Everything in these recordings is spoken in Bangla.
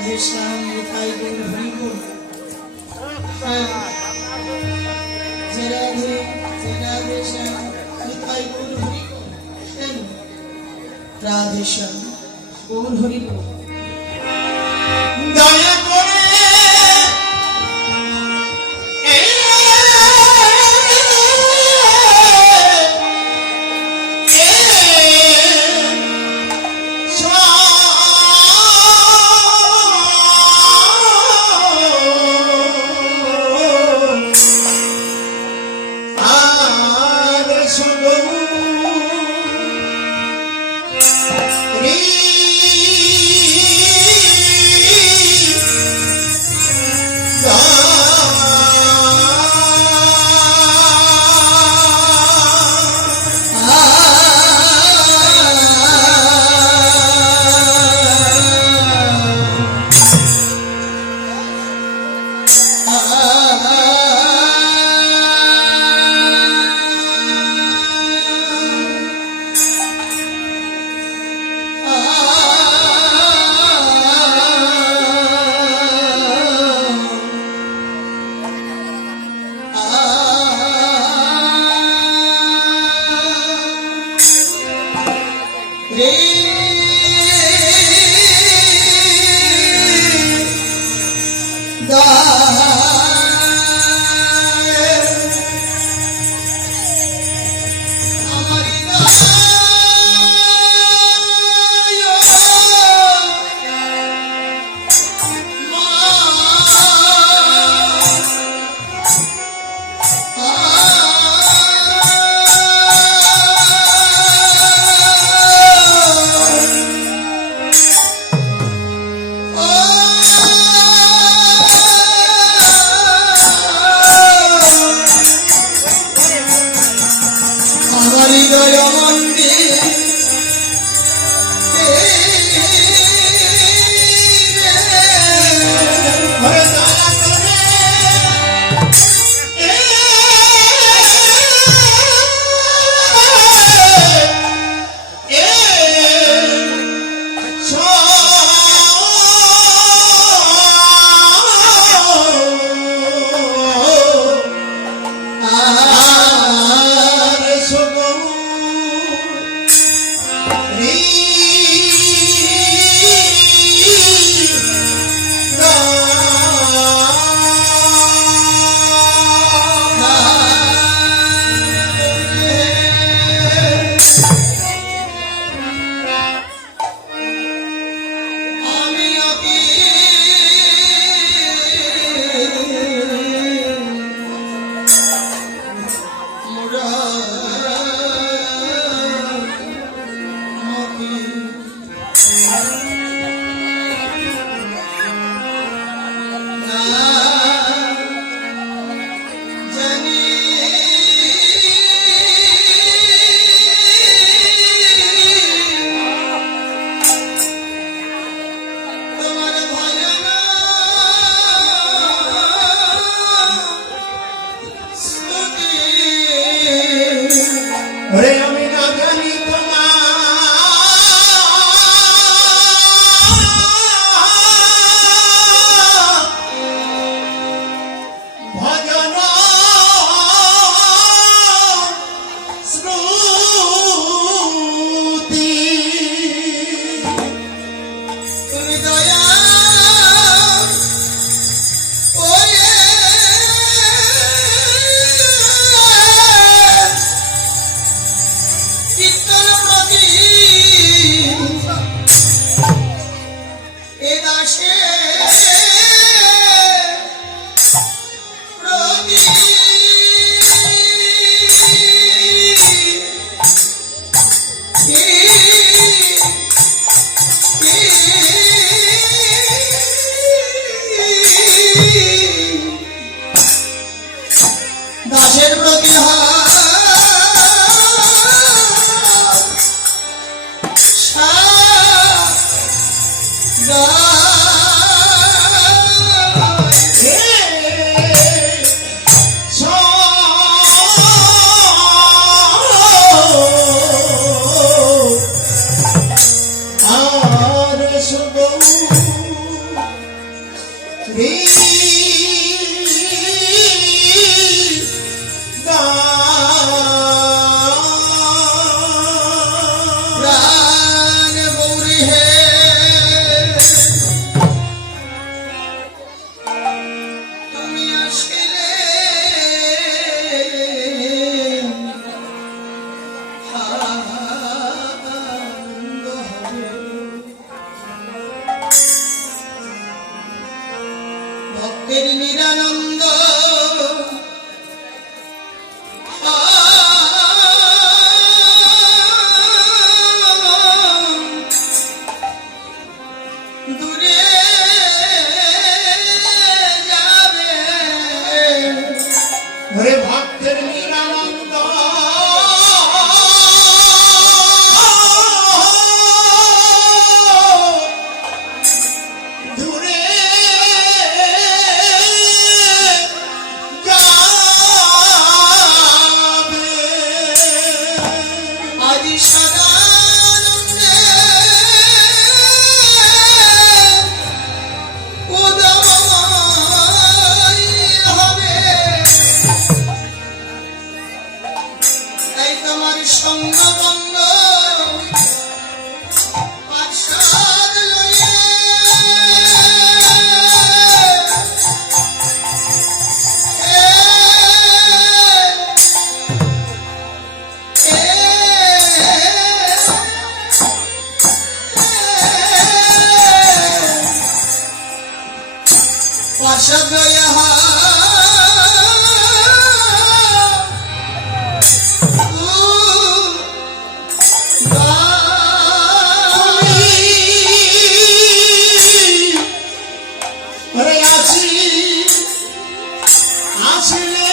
রাধে শ্যাম নিতাই গৌর হরি বল। জয় রাধে শ্যাম নিতাই গৌর হরি বল। রাধে শ্যাম গৌর হরি বল। দয়া করে দাসের প্রতি শুভ ভক্তের নিরানন্দ দূরে যাবে ওরে ভক্তের নিরানন্দ দূরে যাবে আদি সদানন্দে উদয় হবে এই তোমার সঙ্গবঙ্গ পার্শ্বদ লইয়ে পার্শ্বদ লইয়া ওরে আছি আসলে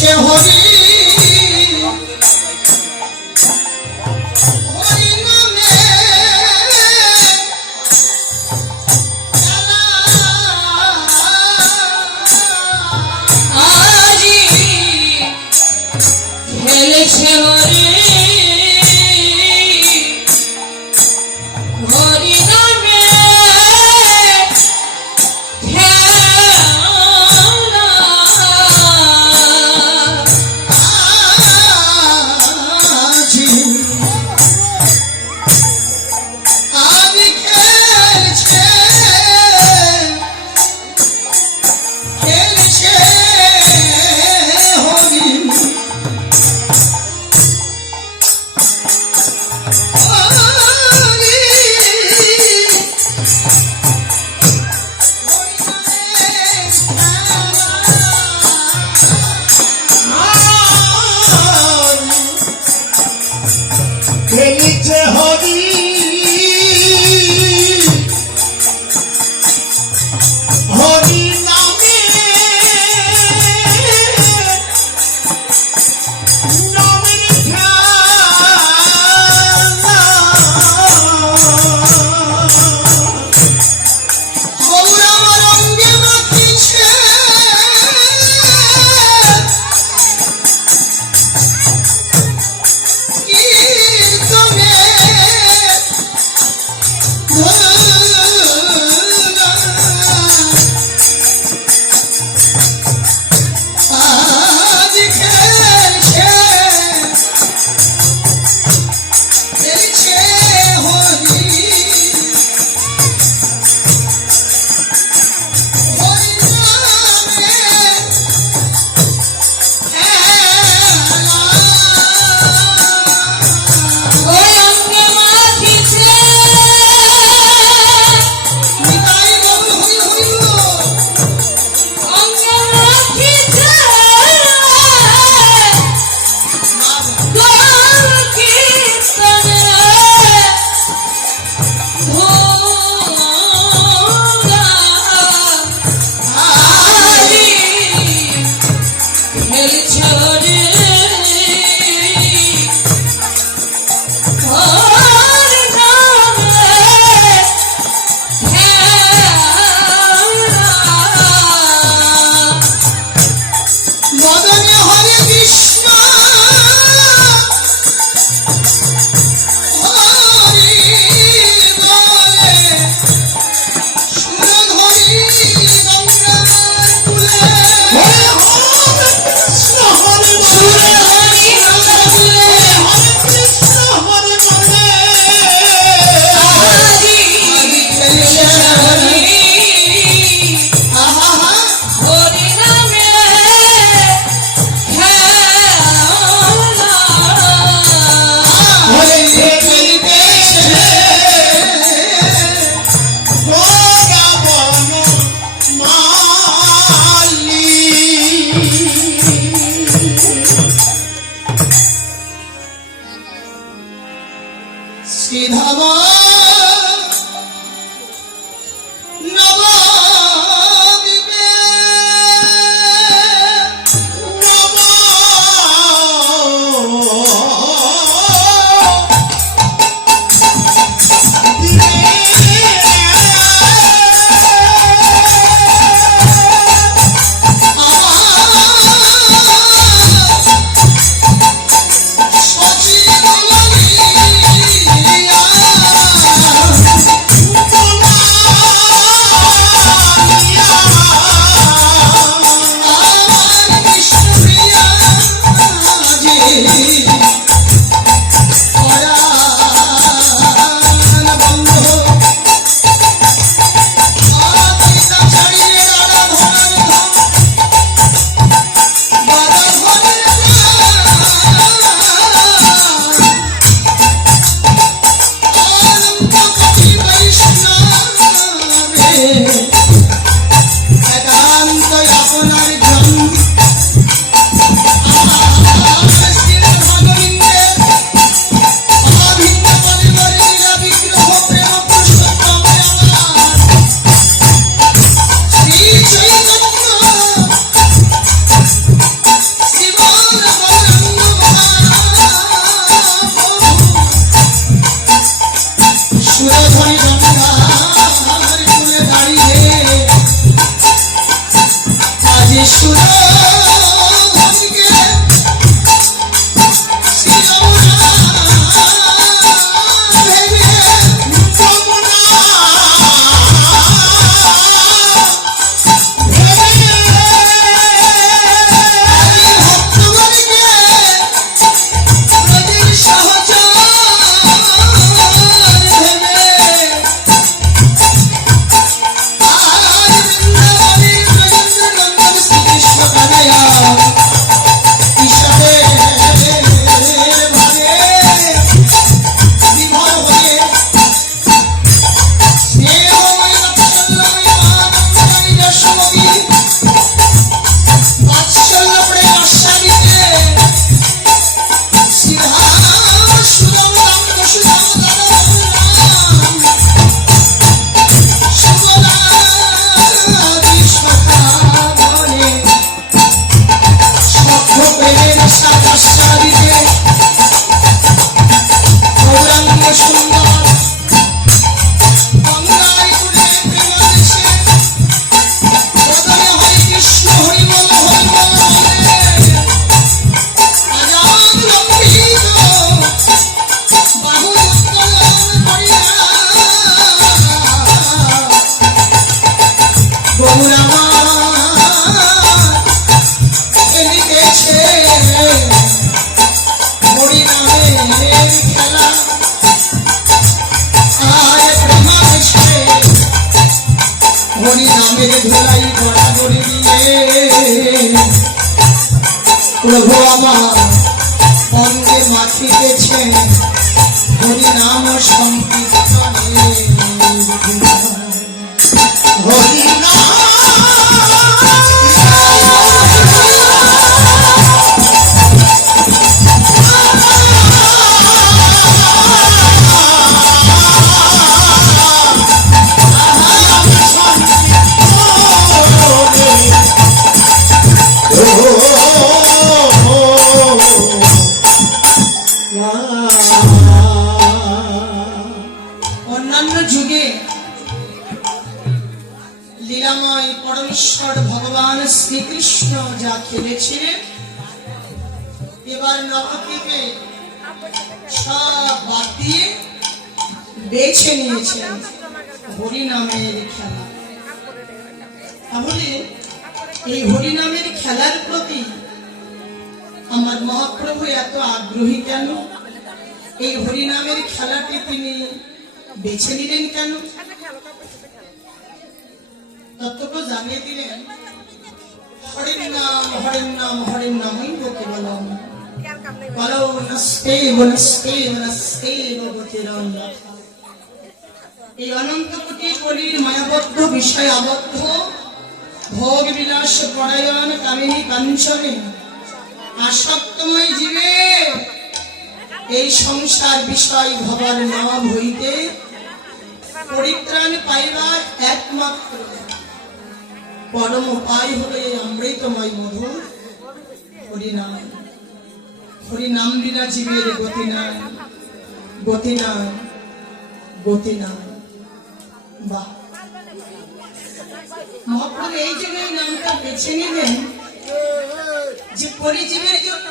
খেলছে হরি হরি নামে আজি খেলেছে হরি হরি নামে আজি আজি খেলছে খেলছে হরি খেলিছে হরি হরি নামে নামের গৌরাম রঙ্গে মাখিছে কীর্তনে আজ খেলছে খেলছে হরি হরি নামে ওই অঙ্গে মাখিছে নিতাই গৌর হরি হরি অঙ্গে মাখিছে গোল কীর্তনে ভোলা আজি খেলছে হরি হরি নামে মদনে হরে কৃষ্ণ হরি বলে সুরধরি গঙ্গার কুলে হরে কৃষ্ণ হরে সুরে হরি নামে কৃষ্ণ হরে বলে আজি খেলছে হরি আহা হরি নামে হরে খেলিতেছে গোরাবন মালি শ্রীধাম নবদ্বীপে সচিব প্রভু আমার অঙ্গে মাখিতেছেন হরি নাম সংকীর্তনে হরি অন্যান্য যুগে লীলাময় পরমেশ্বর ভগবান শ্রীকৃষ্ণ যা খেলেছিলেন, এবার নবদ্বীপে সব বাদ দিয়ে বেছে নিয়েছেন হরিনামের খেলা। তাহলে এই হরিনামের খেলার প্রতি আমার মহাপ্রভু এত আগ্রহী কেন? এই হরিনামের খেলাটি তিনি বেছে নিলেন কেন? তত্ত্ব জানিয়ে দিলেন, হরের নাম হরের নাম হরের নামই বলতে বললাম বলো নস্তে বনস্তে বনস্তে বগতিরম। এই অনন্ত কোটি কলির মায়াবদ্ধ বিষয় আবদ্ধ ভোগ বিলাস পরায়ণ কামিনী কাঞ্চনে আসক্তময় জীবে এই সংসার বিষয় ভবার নাম হইতে পরিত্রাণ পাইবার একমাত্র পরম উপায় হল এই অমৃতময় মধুর হরিনাম। হরিনাম বিনা জীবের গতি নাই, গতি নাই, গতি নাই। বাহ, মহাপ্রভু এই জন্য এই নামটা বেছে নিলেন যে পরিজীবের জন্য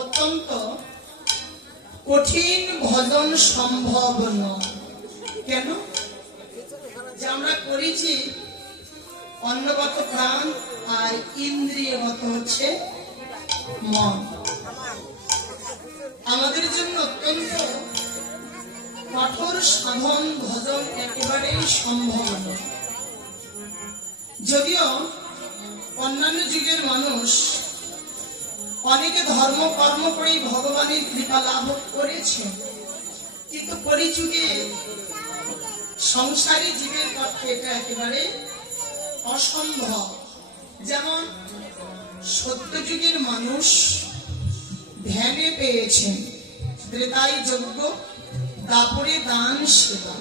অত্যন্ত কঠিন ভজন সম্ভব নয়। কেন? যে আমরা করেছি অন্নগত প্রাণ আর ইন্দ্রিয়গত হচ্ছে মন। আমাদের জন্য অত্যন্ত কঠোর সাধন ভজন একেবারেই সম্ভব নয়। যদিও অন্যান্য যুগের মানুষ অনেকে ধর্ম কর্ম করেই ভগবানের কৃপা লাভ করেছে, কিন্তু কলিযুগে সংসারী জীবের পক্ষে এটা একেবারে অসম্ভব। যেমন সত্যযুগের মানুষ ধ্যানে পেয়েছেন ত্রেতায় যজ্ঞ, দাপরে দান সেবা,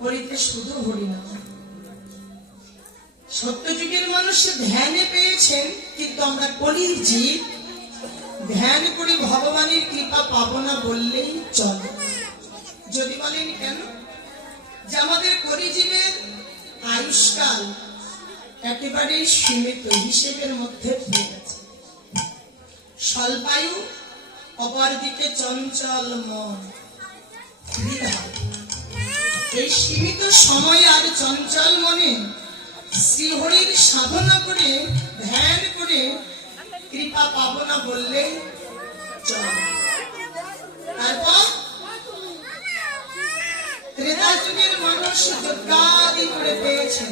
করিতে শুধু হরিনাম। সত্যযুগের মানুষ ধ্যানে পেয়েছেন, কিন্তু আমরা কলির জীব ধ্যান করে ভগবানের কৃপা পাবো না বললেই চলে। যদি বলেন কেন? যে আমাদের কলিজীবের আয়ুষ্কাল একেবারেই সীমিত হিসেবের মধ্যে পড়ে গেছে। স্বল্পায়ু, অপরদিকে চঞ্চল মন। এই সীমিত সময় আর চঞ্চল মনে শ্রীহরির সাধনা করে ধ্যান করে কৃপা পাবো না বললে চলে। তারপর ত্রেতা যুগের মানুষ যজ্ঞাদি করে পেয়েছেন,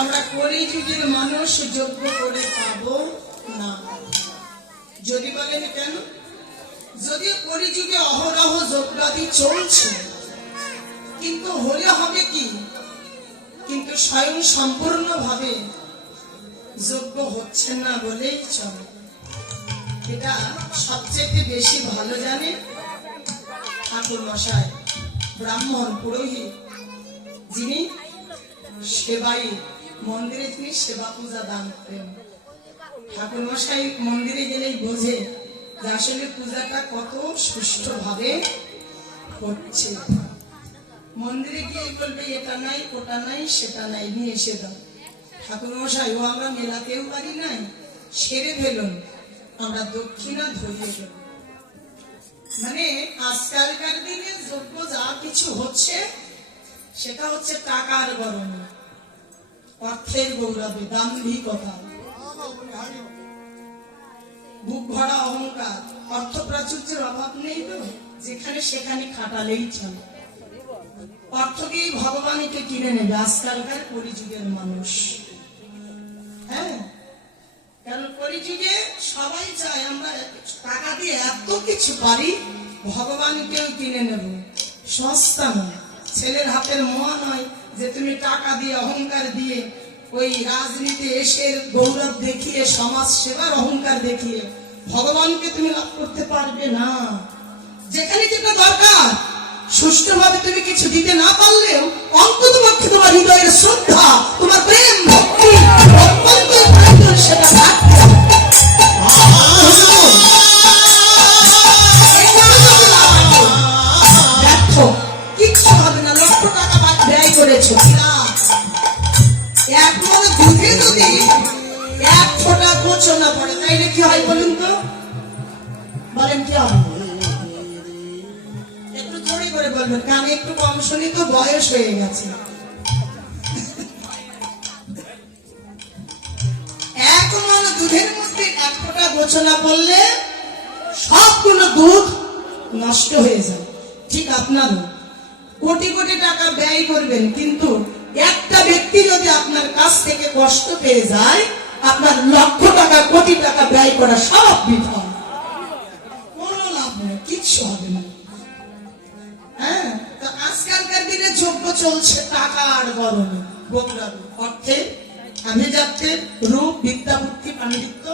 আমরা কলিযুগের মানুষ যজ্ঞ করে পাবো না। যদি বলেন কেন? যদিও কলিযুগে অহরহ যজ্ঞাদি চলছে, কিন্তু হলে হবে কি? কিন্তু স্বয়ং সম্পূর্ণভাবে যোগ্য হচ্ছে না বলেই চলে। এটা সবচেয়ে বেশি ভালো জানে ঠাকুর মশাই, ব্রাহ্মণ পুরোহিত, যিনি সেবাই মন্দিরে তিনি সেবা পূজা দান করেন। ঠাকুর মশাই মন্দিরে গেলেই বোঝে যে আসলে পূজাটা কত সুষ্ঠুভাবে হচ্ছে। মন্দিরে গিয়ে বলবে এটা নাই, ওটা নাই, সেটা নাই, নিয়ে এসে দাও। ঠাকুর মশাই, ও আমরা মেলাতেও পারি নাই, সেরে ফেলুন, আমরা দক্ষিণা ধরিয়ে দেব। মানে আজকালকার দিনে যজ্ঞ যা কিছু হচ্ছে সেটা হচ্ছে টাকার গরমে, অর্থের গৌরবে, দাম্ভিকতা, বুক ভরা অহংকার, অর্থ প্রাচুর্যের অভাব নেই তো, যেখানে সেখানে খাটালেই চলে। অর্থকেই ভগবানকে কিনে নেবে আজকালকার কলিযুগের মানুষ। হ্যাঁ, যুগে সবাই চায় আমরা টাকা দিয়ে এত কিছু পারি, ভগবানকেও কিনে নেব। সস্তা নয়, ছেলের হাতের মোয়া নয় যে তুমি টাকা দিয়ে অহংকার দিয়ে ওই রাজনীতি এসে গৌরব দেখিয়ে সমাজ সেবার অহংকার দেখিয়ে ভগবানকে তুমি লাভ করতে পারবে না। যেখানে যেটা দরকার সুষ্ঠুভাবে তুমি কিছু দিতে না পারলেও অন্তত পক্ষে তোমার হৃদয়ের শ্রদ্ধা, তোমার প্রেম ভক্তি অত্যন্ত প্রয়োজন, সেটা থাকতে হবে। দেখো কিচ্ছু হবে না, লক্ষ টাকা ব্যয় করেছো, এক মন দুধে যদি এক ফোঁটা গোচর না পড়ে তাইলে কি হয় বলুন তো? বলেন কি হবে? একটু জোরে করে বলবেন, কানে একটু কম শুনি তো, বয়স হয়ে গেছে। এক মন দুধের মধ্যে এক ফোঁটা গোচর না পড়লে সবগুলো দুধ নষ্ট হয়ে যায়। ঠিক আপনারও কোটি কোটি টাকা ব্যয় করবেন, কিন্তু একটা ব্যক্তি যদি আপনার কাছ থেকে কষ্ট পেয়ে যায়, আপনার লক্ষ টাকা কোটি টাকা ব্যয় করা সব বিফল, কোনো লাভ নেই, কিচ্ছু হবে না। হ্যাঁ, তো আজকালকার দিনে যোগ্য চলছে টাকার গরমে, গোমরামি, অর্থের আভিজাত্যের রূপ, বিদ্যা বুদ্ধি পাণ্ডিত্য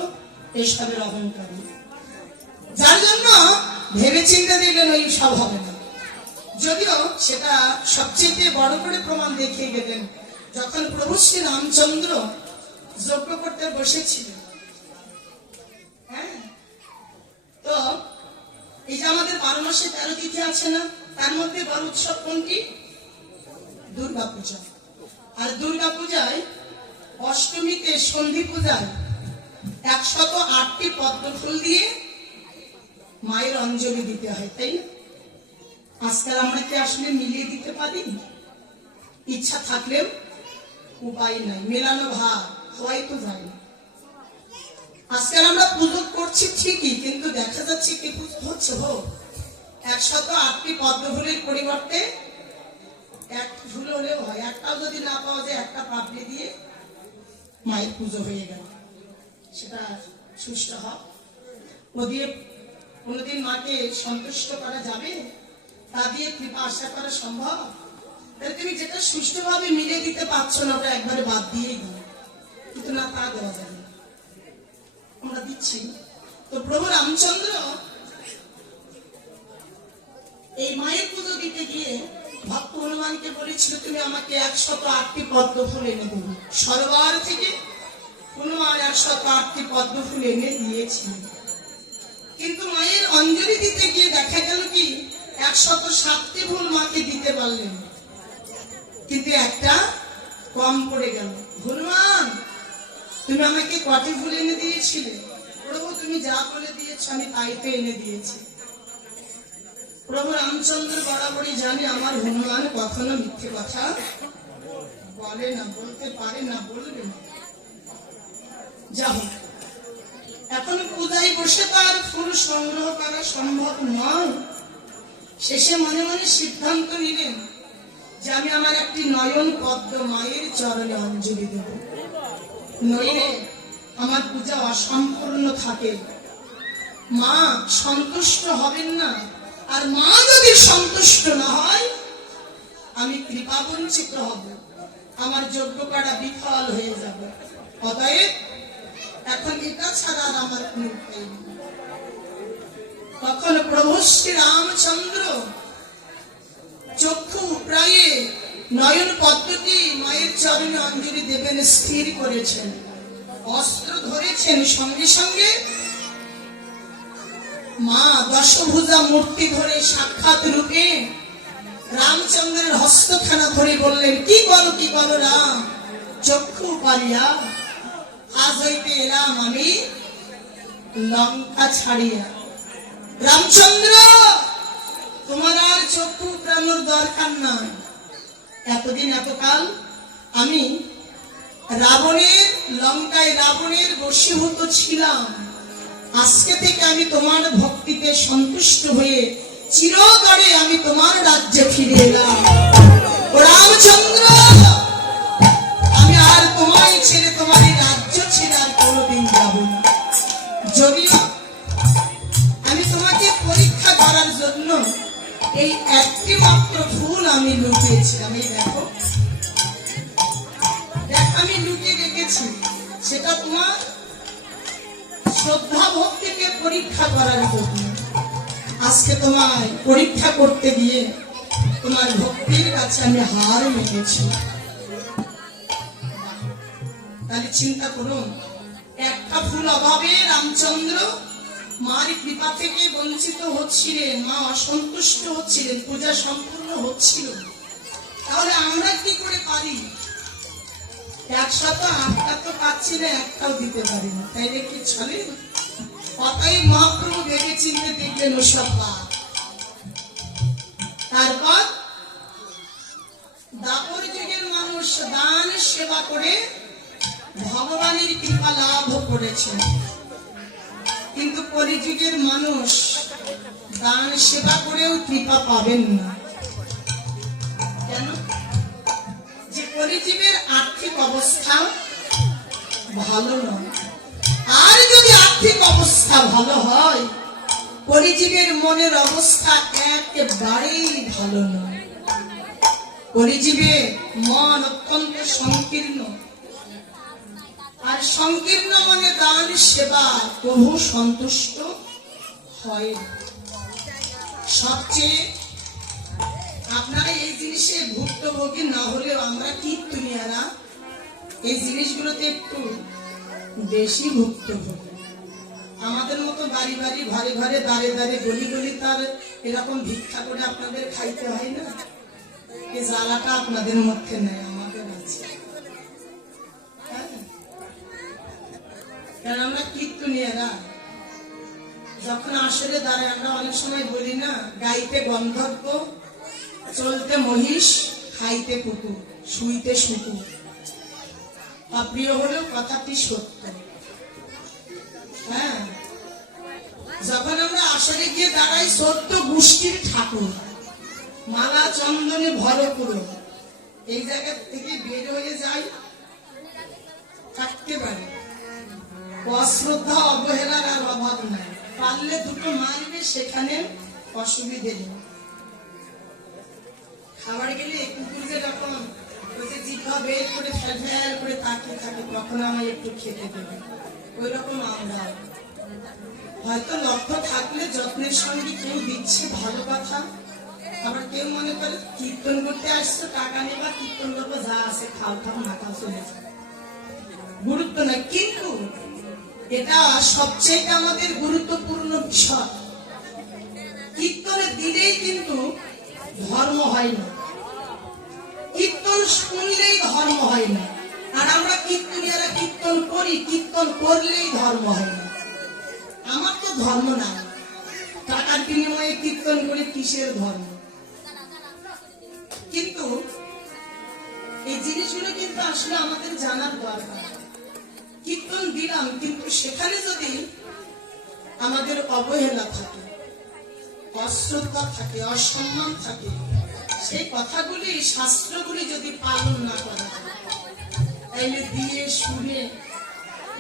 এসবের অহংকারী, যার জন্য ভেবে চিন্তা দিলেন ওই সব হবে না। যদিও সেটা সবচেয়ে বড় করে প্রমাণ দেখিয়ে গেলেন যখন প্রভু শ্রী রামচন্দ্র যজ্ঞ করতে বসেছিলেন। হ্যাঁ, তো এই যে আমাদের 12 মাসে 13 তিথি আছে না, তার মধ্যে বড় উৎসব কোনটি? দুর্গা পূজা। আর দুর্গা পূজায় অষ্টমীতে সন্ধি পূজায় 108টি পদ্ম ফুল দিয়ে মায়ের অঞ্জলি দিতে হয়, তাই না? আজকাল আমরা কি আসলে মিলিয়ে দিতে পারি? ইচ্ছা থাকলেও উপায় নাই, মেলানো ভার হয়তো যায় না। আজকাল আমরা পুজো করছি ঠিকই, কিন্তু দেখা যাচ্ছে কি পুজো হচ্ছে, হোক 108টি পদ্ম ফুলের পরিবর্তে এক ফুল হলেও হয়, একটাও যদি না পাওয়া যায় একটা পাপড়ি দিয়ে মায়ের পুজো হয়ে গেল, সেটা সুষ্ঠু হয়। ও দিয়ে কোনোদিন মাকে সন্তুষ্ট করা যাবে? তা দিয়ে কৃপা আশা করা সম্ভব? তাহলে তুমি যেটা সুষ্ঠুভাবে মিলিয়ে দিতে পারছো না, ওটা একবারে বাদ দিয়েই দাও, কিন্তু না, তা দেওয়া যাবে না, আমরা দিচ্ছি। তো প্রভু রামচন্দ্র এই মায়ের পুজো দিতে গিয়ে ভক্ত হনুমানকে বলেছিল, তুমি আমাকে 108টি পদ্ম ফুল এনে দেবে। সরোবর থেকে হনুমান 108টি পদ্ম ফুল এনে দিয়েছিলেন, কিন্তু মায়ের অঞ্জলি দিতে গিয়ে দেখা গেল কি 107টি ফুল মাকে দিতে পারলেন, কিন্তু একটা কম পড়ে গেল। হনুমান, তুমি আমাকে কটি ফুল এনে দিয়েছিলে? প্রভু, তুমি যা বলে দিয়েছ আমি তাই তো এনে দিয়েছি। প্রভু রামচন্দ্র বরাবরই জানে আমার হনুমান কখনো মিথ্যে কথা বলে না, বলতে পারে না, বলবে না। যাও, এখন পূজায় বসে তার ফুল সংগ্রহ করা সম্ভব নয়। শেষে মনে মনে সিদ্ধান্ত নিলেন যে আমি আমার একটি নয়ন পদ্ম মায়ের চরণে অঞ্জলি দেব, নইলে আমার পূজা অসম্পূর্ণ থাকে। মা সন্তুষ্ট হবেন না, আর মা যদি সন্তুষ্ট না হয় আমি কৃপা বঞ্চিত হব, আমার যজ্ঞ করা বিফল হয়ে যাবে। অতএব এখন এটা ছাড়া আর আমার কোনো উপায় নেই। তখন প্রভু শ্রী রামচন্দ্র চক্ষু প্রায় নয়ন পদ্মটি মায়ের চরণে অঞ্জলি দেবেন স্থির করেছেন, অস্ত্র ধরেছেন। সঙ্গে সঙ্গে মা দশভুজা মূর্তি ধরে সাক্ষাৎ রূপে রামচন্দ্রের হস্তখানা ধরে বললেন, কি করো, কি করো রাম? চক্ষু পারিয়া আজ হইতে এলাম আমি লঙ্কা ছাড়িয়া। রামচন্দ্র, তোমার আর চক্ষু প্রাণের দরকার নাই। এতদিন এতকাল আমি রাবণের লঙ্কায় রাবণের বশীভূত ছিলাম, আজকে থেকে আমি তোমার ভক্তিতে সন্তুষ্ট হয়ে চিরতরে আমি তোমার রাজ্যে ফিরে এলাম। রামচন্দ্র, আমি আর তোমায় ছেড়ে তোমার এই রাজ্য ছেড়ে আর কোনোদিন যাব না। যদিও আমি তোমাকে পরীক্ষা করার জন্য এই একটি মাত্র ফুল আমি লুকিয়েছিলাম। এই দেখো, আমি লুকিয়ে রেখেছি, সেটা তোমার শ্রদ্ধা ভক্তিকে পরীক্ষা করার জন্য। আজকে তোমায় পরীক্ষা করতে গিয়ে তোমার ভক্তির কাছে আমি হার মেনেছি। তাহলে চিন্তা করুন, একটা ফুল অভাবে রামচন্দ্র মার কৃপা থেকে বঞ্চিত হচ্ছিলেন, মা অসন্তুষ্ট হচ্ছিলেন, পূজা সম্পূর্ণ হচ্ছিল। তাহলে আমরা কি করে পারি? 108টা তো পাচ্ছি না, একটাও দিতে পারি না, তাইলে কি চলে? কথাই মহাপ্রভু ভেবে চিনতে দেখলেন ওসব কাজ। তারপর দাপর যুগের মানুষ দান সেবা করে ভগবানের কৃপা লাভ করেছেন, কিন্তু কলিযুগের মানুষ দান সেবা করেও কৃপা পাবেন না। কেন? যে কলিযুগের আর্থিক অবস্থা ভালো নয়। আর যদি আর্থিক অবস্থা ভালো হয়, কলিযুগের মনের অবস্থা একেবারেই ভালো নয়। কলিযুগে মন অত্যন্ত সংকীর্ণ, আর সংকীর্ণ মনে দান সেবা প্রভু সন্তুষ্ট হয়। সবচেয়ে আপনারা এই জিনিসে ভুক্তভোগী না হলেও আমরা কীর্তনিয়ারা এই জিনিসগুলোতে একটু বেশি ভুক্তভোগী। আমাদের মতো বাড়ি বাড়ি ঘরে ঘরে দাঁড়ে দাঁড়ে গলি গলি তার এরকম ভিক্ষা করে আপনাদের খাইতে হয় না। এই জ্বালাটা আপনাদের মধ্যে নেই, আমাদের আছে। কারণ আমরা কীর্তনিয়ারা যখন আসরে দাঁড়ায়, আমরা অনেক সময় বলি না, গাইতে গন্ধর্ব, চলতে মহিষ, খাইতে কুকুর, শুইতে শুকুর। অপ্রিয় হলেও কথাটি সত্য। হ্যাঁ, যখন আমরা আসরে গিয়ে দাঁড়াই, সত্য গোষ্ঠীর ঠাকুর, মালা চন্দনে ভরপুর, এই জায়গা থেকে বের হয়ে যায় থাকতে পারে। অশ্রদ্ধা অবহেলার আর অভাব নাই, পারলে দুটো মারবে, সেখানে অসুবিধে নেই। খাবার গেলে কুকুরকে যখন জিভা বের করে ফেল করে তাকিয়ে থাকে, তখন আমায় একটু খেতে দেবে। ওই রকম আমরা হয়তো লক্ষ্য থাকলে যত্নের সঙ্গে কেউ দিচ্ছে, ভালো কথা। আবার কেউ মনে করে কীর্তন করতে আসছে, টাকা নেবা, কীর্তন করবো, যা আছে খাও খাও, না খাও চলে যায়, গুরুত্ব নাই। কিন্তু এটা সবচেয়ে আমাদের গুরুত্বপূর্ণ বিষয়। কীর্তনে দিলেই কিন্তু ধর্ম হয় না, কীর্তন শুনলেই ধর্ম হয় না। আর আমরা কীর্তনিয়ারা কীর্তন করি, কীর্তন করলেই ধর্ম হয় না। আমার তো ধর্ম নাই, টাকার বিনিময়ে কীর্তন করে কিসের ধর্ম? কিন্তু এই জিনিসগুলো কিন্তু আসলে আমাদের জানার দরকার। কীর্তন দিলাম, কিন্তু সেখানে যদি আমাদের অবহেলা থাকে, অশ্রদ্ধা থাকে, অসম্মান থাকে, সেই কথাগুলি, শাস্ত্রগুলি যদি পালন না করা হয়, তাইলে দিয়ে শুনে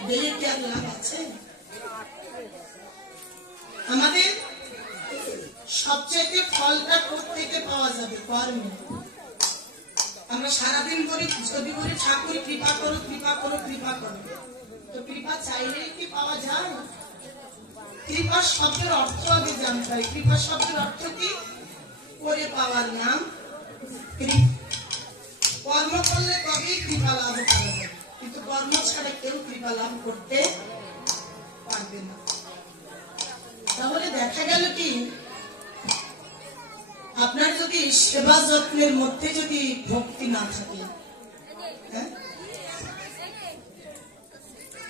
দিয়ে কি আর লাভ আছে? আমাদের সবচেয়ে ফলটা কোত্থেকে পাওয়া যাবে? কর্মে। আমরা সারাদিন করি, যদি বলি ঠাকুর কৃপা করো, কৃপা করো, কৃপা করো, তো কৃপা চাইলেই কি পাওয়া যায়? কৃপা শব্দের অর্থ আগে জানতে হয়। কৃপা শব্দের অর্থ কি? করে পাওয়ার নাম কৃপা। কর্ম করলে তবেই কৃপা লাভ করা যাবে, কিন্তু কর্ম ছাড়া কেউ কৃপা লাভ করতে পারবে না। তাহলে দেখা গেল কি, আপনার যদি সেবা যত্নের মধ্যে যদি ভক্তি না থাকে,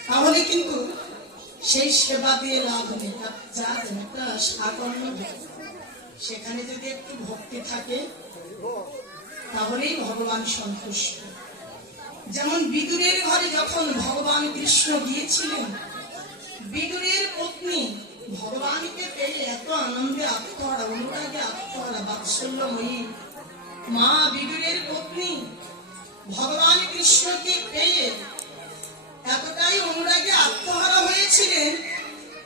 তাহলে কিন্তু সেই সেবা দিয়ে লাভ নেই। যা একটা সাকর্ম, সেখানে যদি একটু ভক্তি থাকে, তাহলেই ভগবান সন্তুষ্ট। যেমন বিদুরের ঘরে যখন ভগবান কৃষ্ণ গিয়েছিলেন, বিদুরের পত্নী ভগবানকে পেয়ে এত আনন্দে আত্মহারা, অনুরাগে আত্মহারা, বাৎসল্যময়ী মা বিদুরের পত্নী ভগবান কৃষ্ণকে পেয়ে এতটাই অনুরাগে আত্মহারা হয়েছিলেন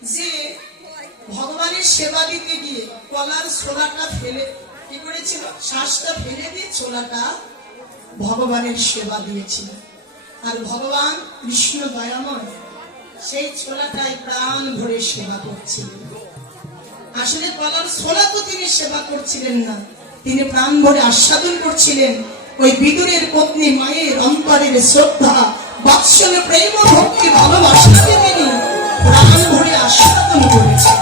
যে ভগবানের সেবা দিতে গিয়ে কলার ছোলাটা ফেলে কি করেছিল, শ্বাসটা ফেলে দিয়ে ছোলাটা ভগবানের সেবা দিয়েছিল। আর ভগবান কৃষ্ণ দয়াময় সেই ছোলাটাই প্রাণ ভরে সেবা করছিলেন। আসলে কলার ছোলা তো তিনি সেবা করছিলেন না, তিনি প্রাণ ভরে আস্বাদন করছিলেন ওই বিদুরের পত্নী মায়ের অন্তরের শ্রদ্ধা, বাৎসল্য, প্রেম, ভক্তি, ভালোবাসাকে তিনি প্রাণ ভরে আস্বাদন করেছেন।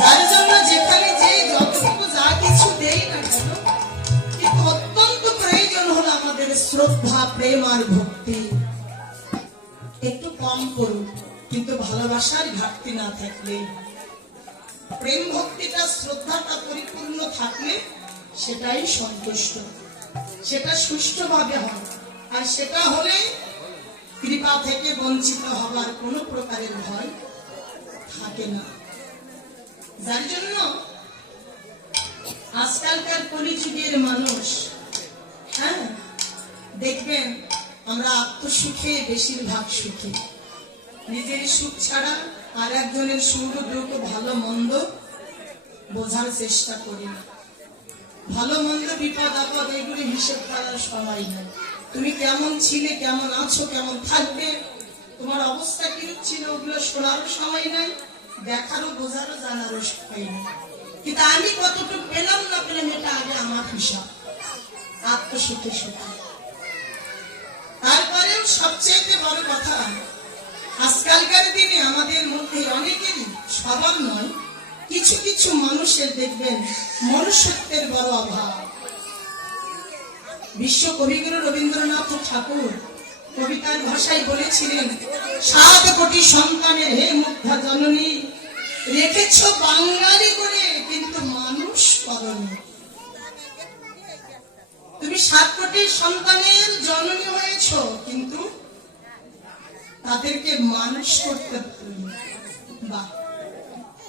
যার জন্য যেখানে যে যতটুকু যা কিছু দেই না কেন, কিন্তু অত্যন্ত প্রয়োজন হলো আমাদের শ্রদ্ধা, প্রেম আর ভক্তি। একটু কম করুন, কিন্তু ভালোবাসার ঘাটতি না থাকলে, প্রেম ভক্তিটা শ্রদ্ধাটা পরিপূর্ণ থাকলে সেটাই সন্তুষ্ট, সেটা সুষ্ঠুভাবে হয়। আর সেটা হলে কৃপা থেকে বঞ্চিত হবার কোনো প্রকারের ভয় থাকে না। যার জন্য আজকালকার কলিযুগের মানুষ, হ্যাঁ দেখবেন আমরা আত্মসুখে বেশিরভাগ সুখী, নিজের সুখ ছাড়া আর একজনের সুখ দুঃখ ভালো মন্দ বোঝার চেষ্টা করি না। ভালো মন্দ বিপদ আপদ এগুলি হিসেব করার সময় নাই। তুমি কেমন ছিলে, কেমন আছো, কেমন থাকবে, তোমার অবস্থা কি ছিল, ওগুলো শোনারও সময় নাই, দেখারও বোঝারও জানারও সময় নাই। কিন্তু আমি কতটুকু পেলাম না পেলাম এটা আগে আমার হিসাব, আত্মসুখে সুখী। তারপরেও সবচেয়ে বড় কথা, আজকালকার দিনে আমাদের মধ্যে অনেকেরই, সবার নয়, কিছু কিছু মানুষের দেখবেন মনুষ্যত্বের বড় অভাব। বিশ্ব কবিগুরু রবীন্দ্রনাথ ঠাকুর কবিতার ভাষায় বলেছিলেন, 7 কোটি সন্তানের হে মুগ্ধা জননী, রেখেছ বাঙালি করে কিন্তু মানুষ করনি। তুমি 7 কোটি সন্তানের জননী হয়েছ, কিন্তু তাদেরকে মানুষ করতে পারবে। বাহ,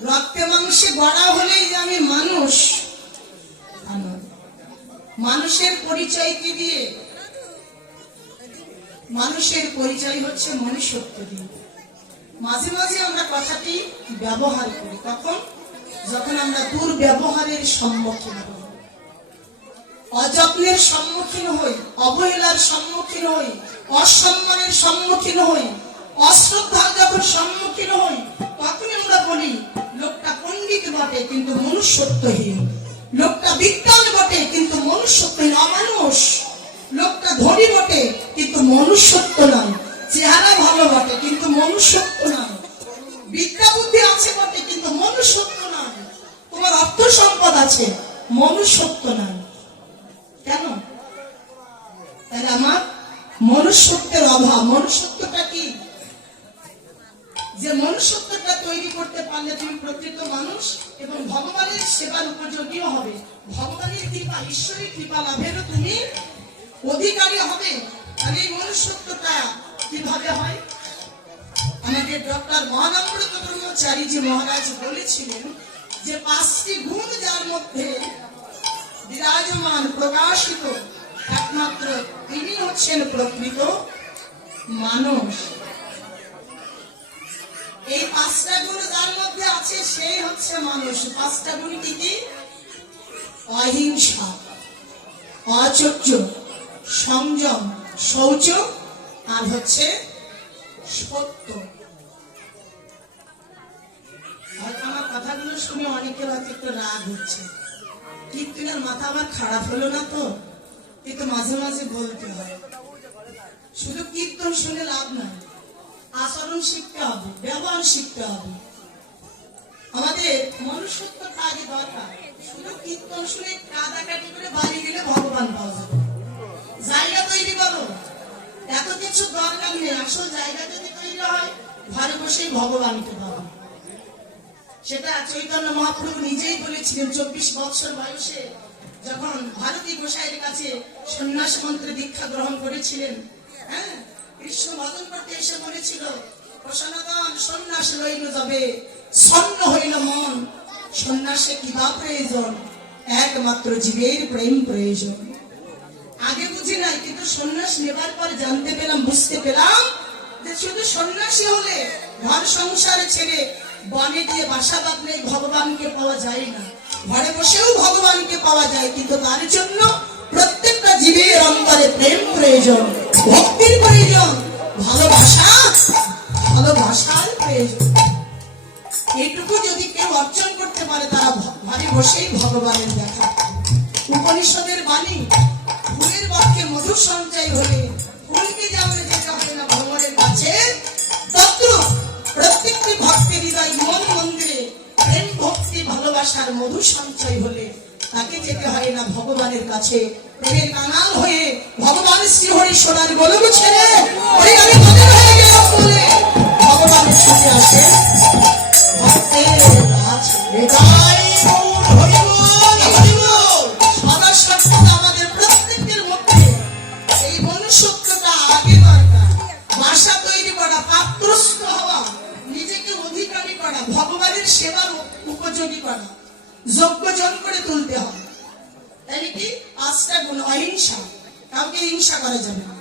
রক্তে মাংসে গড়া হলেই যে আমি মানুষ, মানুষের পরিচয় কি দিয়ে? মানুষের পরিচয় হচ্ছে মনুষ্যত্ব দিয়ে। মাঝে মাঝে আমরা কথাটি ব্যবহার করি, তখন যখন আমরা দুর্ব্যবহারের সম্মুখীন হই, অযত্নের সম্মুখীন হই, অবহেলার সম্মুখীন হই, অসম্মানের সম্মুখীন হই, অশ্রদ্ধার যখন সম্মুখীন হই, তখন আমরা বলি লোকটা পণ্ডিত বটে কিন্তু মনুষ্যত্বহীন, লোকটা বিজ্ঞান বটে কিন্তু মনুষ্যত্বহীন, অমানুষ। লোকটা ধনী বটে কিন্তু মনুষ্যত্ব নয়, চেহারা ভালো বটে কিন্তু মনুষ্যত্ব নয়, বিদ্যা বুদ্ধি আছে বটে কিন্তু মনুষ্যত্ব নয়, তোমার অর্থ সম্পদ আছে, মনুষ্যত্ব নয়। কেন? তাহলে আমার মনুষ্যত্বের অভাব। মনুষ্যত্বটা কি? যে মনুষ্যত্বটা তৈরি করতে পারলে তুমি প্রকৃত মানুষ এবং ভগবানের সেবার উপযোগীও হবে, ভগবানের কৃপা, ঈশ্বরের কৃপা লাভেরও তুমি অধিকারী হবে। আর এই মনুষ্যত্বটা কিভাবে হয়? আমাদের ডক্টর মহানম্রত ব্রহ্মচারীজি মহারাজ বলেছিলেন যে 5টি গুণ যার মধ্যে বিরাজমান, প্রকাশিত, একমাত্র তিনি হচ্ছেন প্রকৃত মানুষ। এই 5টা গুণ যার মধ্যে আছে সেই হচ্ছে মানুষ। 5টা গুণ কি কি? অহিংসা, অচর্য, সংযম, শৌচ, আর হচ্ছে সত্য। হয়তো আমার কথাগুলো শুনে অনেকের হয়তো একটু রাগ হচ্ছে, কীর্তনের মাথা আবার খারাপ হলো না তো? কিন্তু মাঝে মাঝে বলতে হয়, শুধু কীর্তন শুনে লাভ নাই, আচরণ শিখতে হবে, ব্যবহার শিখতে হবে। আমাদের মনুষ্যত্বটা আগে দরকার। শুধু কীর্তন শুনে কাদাকাটি করে বাড়ি গেলে ভগবান পাওয়া যাবে। জায়গা তৈরি করো, এত কিছু দরকার নেই। আসল জায়গা যদি তৈরি হয়, ঘরে বসেই ভগবানকে পাবো। সেটা চৈতন্য মহাপ্রভু নিজেই বলেছিলেন। 24 বৎসর বয়সে যখন ভারতী গোসাইয়ের কাছে সন্ন্যাস মন্ত্রে দীক্ষা গ্রহণ করেছিলেন, হ্যাঁ, কৃষ্ণ ভজন করতে এসে বলেছিল, সনাতন সন্ন্যাস লইল যাবে, ছন্ন হইল মন, সন্ন্যাসে কিবা প্রয়োজন, একমাত্র জীবের প্রেম প্রয়োজন। আগে বুঝি নাই, কিন্তু সন্ন্যাস নেবার পর জানতে পেলাম, বুঝতে পেলাম যে শুধু সন্ন্যাসী হলে ঘর সংসারে ছেড়ে বনে গিয়ে বাসা বাঁধলে ভগবানকে পাওয়া যায় না, ঘরে বসেও ভগবানকে পাওয়া যায়, কিন্তু তার জন্য প্রত্যেকটা জীবের অন্তরে প্রেম প্রয়োজন, ভক্তির প্রয়োজন, ভালোবাসার প্রয়োজন। এইটুকু যদি কেউ অর্জন করতে পারে তারা ঘরে বসেই ভগবানের দেখা। উপনিষদের বাণী, ফুলের বাক্যে মধুর সঞ্চয় হলে ফুলকে যেমন যেতে হবে না ভ্রমণের কাছে, তত্র প্রত্যেকটি ভক্তের হৃদয় মন মন্দিরে প্রেম ভক্তি ভালোবাসার মধু সঞ্চয় হলে তাকে যেতে হয় না ভগবানের কাছে। প্রেমের কানাল হয়ে ভগবান শ্রীহরি সোনার গোলক ছেড়ে ওই আমি মনে হয়ে গেলাম বলে ভগবানের সাথে আসে ভক্তের কাছে। হৃদয় গৌর হরি বল, হরি বল। সদা সর্বদা আমাদের প্রত্যেকের মধ্যে এই মনুষ্যত্বটা আগে দরকার। বাসা তৈরি করা, পাত্রস্থ হওয়া, নিজেকে অধিকারী করা, ভগবানের সেবার উপযোগী করা, যোগ্যজন করে তুলতে হবে। তাই কি 5টা গুণ: অহিংসা, কাউকে হিংসা করা যাবে না।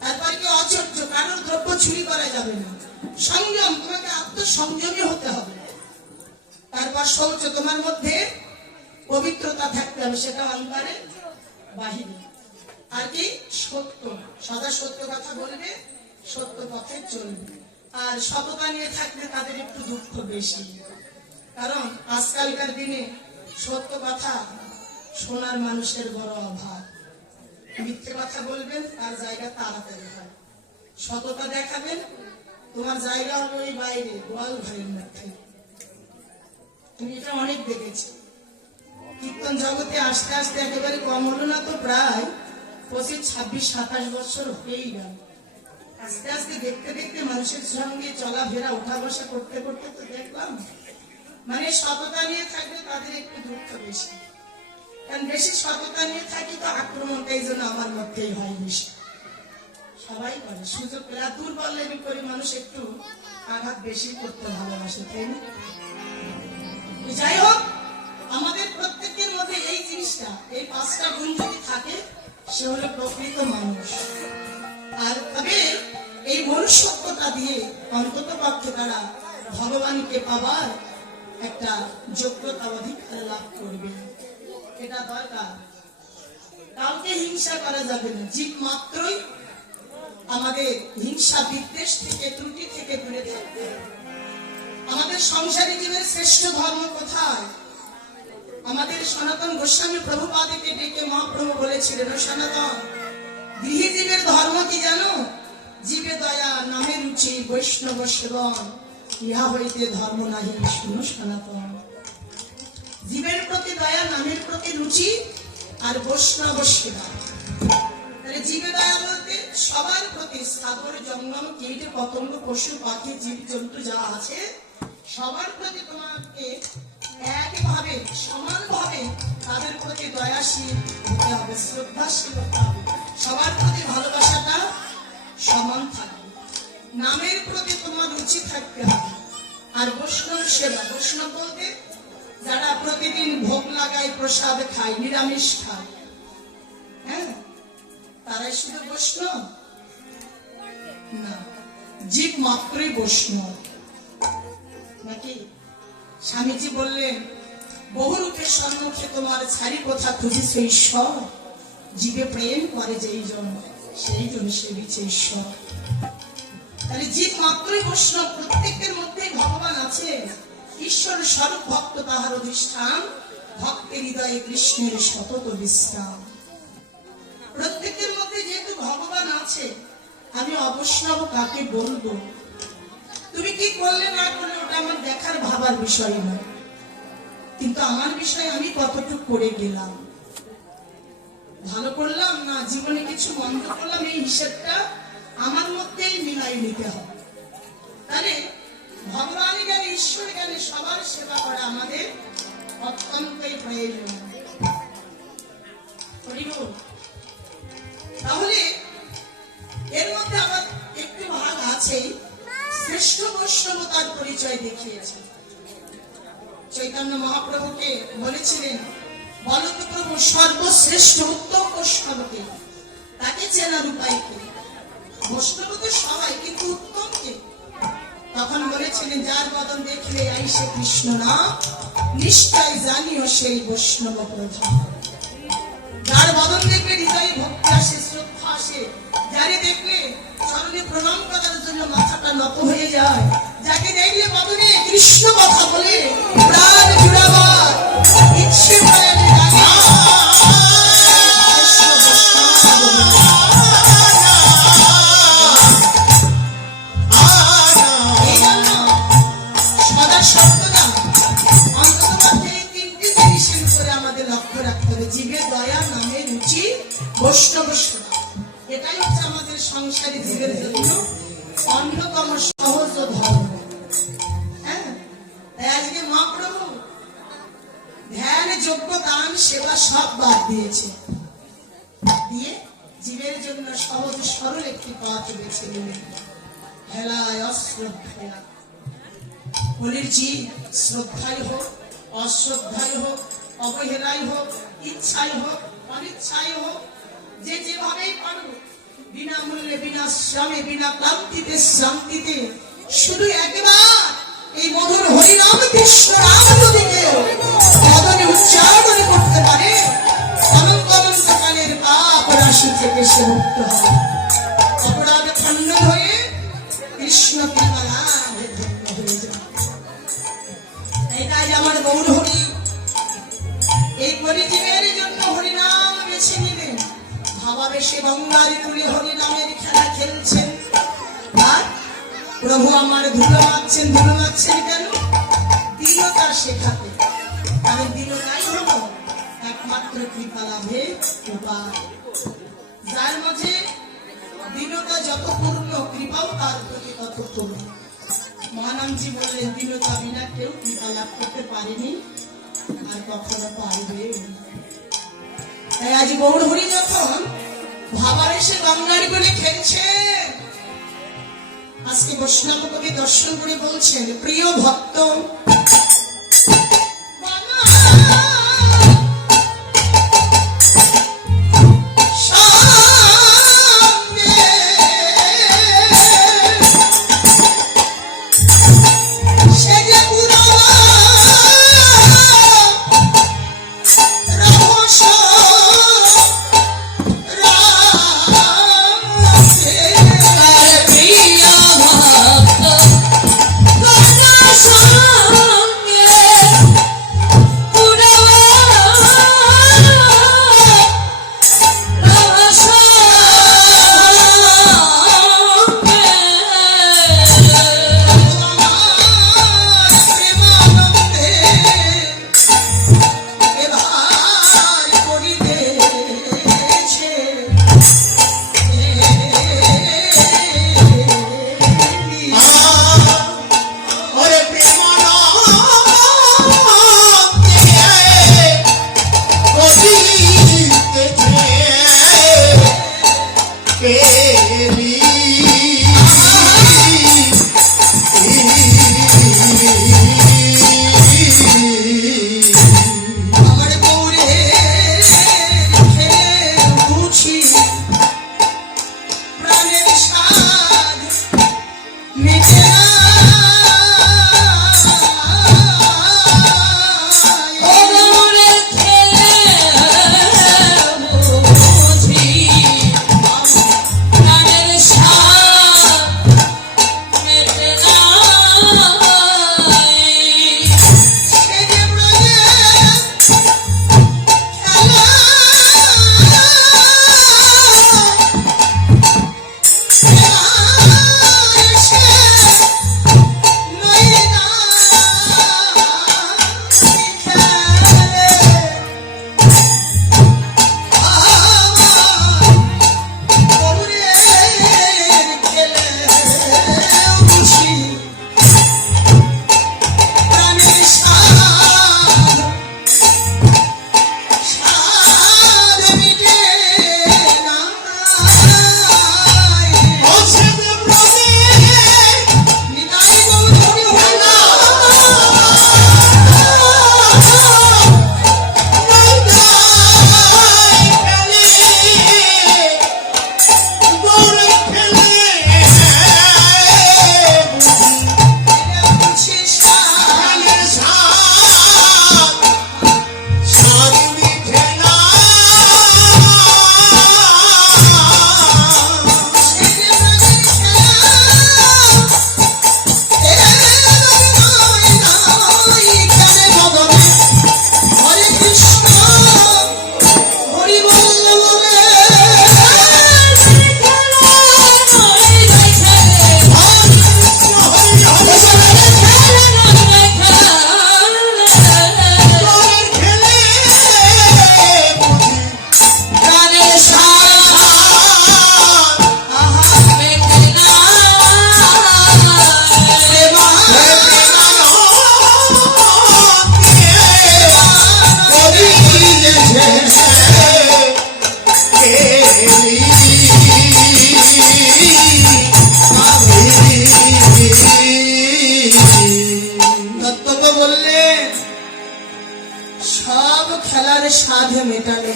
তারপর কি অচর্য, কারোর দ্রব্য চুরি করা যাবে না। সংযম, তোমাকে আত্মসংযমী হতে হবে। তারপর শৌচ, তোমার মধ্যে পবিত্রতা থাকতে হবে, সেটা অন্তরে বাহিরে। আর কি সত্য, সদা সত্য কথা বলবে, সত্য পথে চলবে। আর সততা নিয়ে থাকলে তাদের একটু দুঃখ বেশি, কারণ আজকালকার দিনে সত্য কথা শোনার মানুষের বড় অভাব। মিথ্যে কথা বলবেন, তার জায়গা তাড়াতাড়ি হয়। সততা দেখাবেন, তোমার জায়গা হলো ওই বাইরে গোয়াল ঘরের মধ্যে। তুমি এটা অনেক দেখেছি। কীর্তন জগতে আস্তে আস্তে একেবারে কম হলো না তো, প্রায় 25, 26, 27 বছর হয়েই গেল। আস্তে আস্তে দেখতে দেখতে মানুষের সঙ্গে চলাফেরা উঠা বসা করতে করতে তো দেখলাম, মানে সততা নিয়ে থাকলে তাদের একটু দুঃখ বেশি। কারণ বেশি সততা নিয়ে থাকি তো আক্রমণটা এই জন্য আমার মধ্যেই হয় বেশি। সবাই করে, সুযোগ পেলে। আর দুর্বল লেগে করে মানুষ একটু আঘাত বেশি করতে ভালোবাসে, তাই না? যাই হোক, আমাদের প্রত্যেকের মধ্যে এই জিনিসটা, এই 5টা গুণ যদি থাকে, সে হলো প্রকৃত মানুষ। আর তবে এই মনুষ্যত্বটা দিয়ে অন্তত পক্ষে তারা ভগবানকে পাবার একটা যোগ্যতা অধিকার লাভ করবে, এটা দরকার। কাউকে হিংসা করা যাবে না, জীব মাত্রই আমাদের হিংসা বিদ্বেষ থেকে, ত্রুটি থেকে দূরে থাকতে হবে। আমাদের সংসারী জীবের শ্রেষ্ঠ ধর্ম কোথায়? আমাদের সনাতন গোস্বামী প্রভুপাদকে ডেকে মহাপ্রভু বলেছিলেন, সনাতন গৃহী জীবের ধর্ম কি জানো? জীবে দয়া, নামে রুচি, বৈষ্ণব সেবন, ইহা হইতে ধর্ম নাহি, শুনো সনাতন। জীবের প্রতি দয়া, নামের প্রতি রুচি, আর বৈষ্ণব সেবা। তাহলে জীবে দয়া বলতে সবার প্রতি, স্থাবর জঙ্গম কীট পতঙ্গ পশু পাখি জীব জন্তু যা আছে সবার প্রতি তোমাকে একভাবে সমানভাবে তাদের প্রতি দয়াশীল হতে হবে, শ্রদ্ধাশীল হতে হবে, সবার প্রতি ভালোবাসাটা সমান থাকবে। নামের প্রতি তোমার রুচি থাকতে হবে। আর বৈষ্ণব সেবা, বৈষ্ণব বলতে যারা প্রতিদিন ভোগ লাগায়, প্রসাদ খায়, নিরামিষ খায়, হ্যাঁ, তারাই শুধু বৈষ্ণব না, জীব মাত্রই বৈষ্ণব নাকি? স্বামীজি বললেন, বহুরূপের সম্মুখে তোমার ছাড়ি কথা খুঁজিছে ঈশ্বর, জীবে প্রেম করে যেই জন, সেই জন সেবিছে ঈশ্বর। তাহলে জীব মাত্রই বৈষ্ণব, প্রত্যেকের মধ্যে ভগবান আছে। ঈশ্বর স্বরূপ ভক্ত তাহার অধিষ্ঠান, ভক্তের হৃদয়ে কৃষ্ণের সতত বিশ্রাম। প্রত্যেকের মধ্যে যেহেতু ভগবান আছে, আমি অবৈষ্ণব কাকে বলবো? তুমি কি করলে না করলে ওটা আমার দেখার ভাবার বিষয় নয়, কিন্তু আমার বিষয় আমি কতটুকু করে গেলাম, ভালো করলাম না জীবনে কিছু মন্দ করলাম, এই হিসেবটা আমার মধ্যেই মিলাই নিতে হবে। তাহলে ভগবান জ্ঞানে, ঈশ্বর জ্ঞানে সবার সেবা করা আমাদের অত্যন্তই প্রয়োজন। তাহলে এর মধ্যে আমার একটু ভাগ আছেই। শ্রেষ্ঠ বৈষ্ণবতার পরিচয় দেখিয়েছে। চৈতন্য মহাপ্রভুকে বলেছিলেন, বলো তো প্রভু সর্বশ্রেষ্ঠ উত্তম বৈষ্ণবকে, তাকে চেনার উপায় কি? বৈষ্ণব তো সবাই, কিন্তু উত্তম কে? তখন বলেছিলেন, যার বদন দেখলে আইসে কৃষ্ণ নাম, নিশ্চয় জানিও সেই বৈষ্ণব প্রধান। যার বদন দেখলে হৃদয়ে ভক্তি আসে, শ্রদ্ধা আসে, যারে দেখলে চরণে প্রণাম করার জন্য মাথাটা নত হয়ে যায়, যাকে দেখলে বদনে কৃষ্ণ কথা বলে প্রাণ জুড়াবার ইচ্ছে করে, আমি জানি এই জন্য সদা সর্বদা অন্ততপক্ষে এই তিনটি জিনিসের উপরে আমাদের লক্ষ্য রাখতে হবে। জীবের দয়া, নামে রুচি, বৈষ্ণব সেবা। এটাই হচ্ছে আমাদের সংসারী জীবের জন্য অন্যতম সহজ ধর্ম। হ্যাঁ, তাই আজকে মহাপ্রভু ধ্যান, যজ্ঞ, দান, সেবা সব বাদ দিয়েছে, দিয়ে জীবের জন্য সহজ সরল একটি পথ বেছে নিলেন, হেলায় অশ্রদ্ধা। বলির জীব শ্রদ্ধাই হোক, অশ্রদ্ধাই হোক, অবহেলাই হোক, ইচ্ছাই হোক, অনিচ্ছাই হোক, যে যেভাবেই পারো, বিনামূল্যে, বিনা শ্রমে, বিনা ক্লান্তিতে, শ্রান্তিতে, শুধু একবার এই মধুর হরিনাম কৃষ্ণ নাম যদি কেউ মদনে উচ্চারণ করতে পারে, অনন্ত অনন্ত কালের পাপ রাশি থেকে সে মুক্ত হয়, অপরাধ খণ্ড হয়ে কৃষ্ণ কৃপা লাভে ধন্য হয়ে যায়। এই কাজ আমার গৌর হরি এই পরিজীবের জন্য হরিনাম বেছে নিলেন। ভাবাবেশে গঙ্গারি তুলে হরিনামের খেলা খেলছেন, আর প্রভু আমার ধুলো মারছেন কেন? দীনতা শেখাতে। আমি দীনতাই হব একমাত্র কৃপা লাভের উপায়। যার মাঝে দীনতা যত পূর্ণ, কৃপাও তার প্রতি তত পূর্ণ। মহানামজি বললেন, দীনতা বিনা কেউ কৃপা লাভ করতে পারেনি, আর কখনো পারবে। তাই আজ গৌর হরি যখন ভাবাবেশে গঙ্গার কোলে খেলছে, আজকে বৈষ্ণব কবি দর্শন করে বলছেন, প্রিয় ভক্ত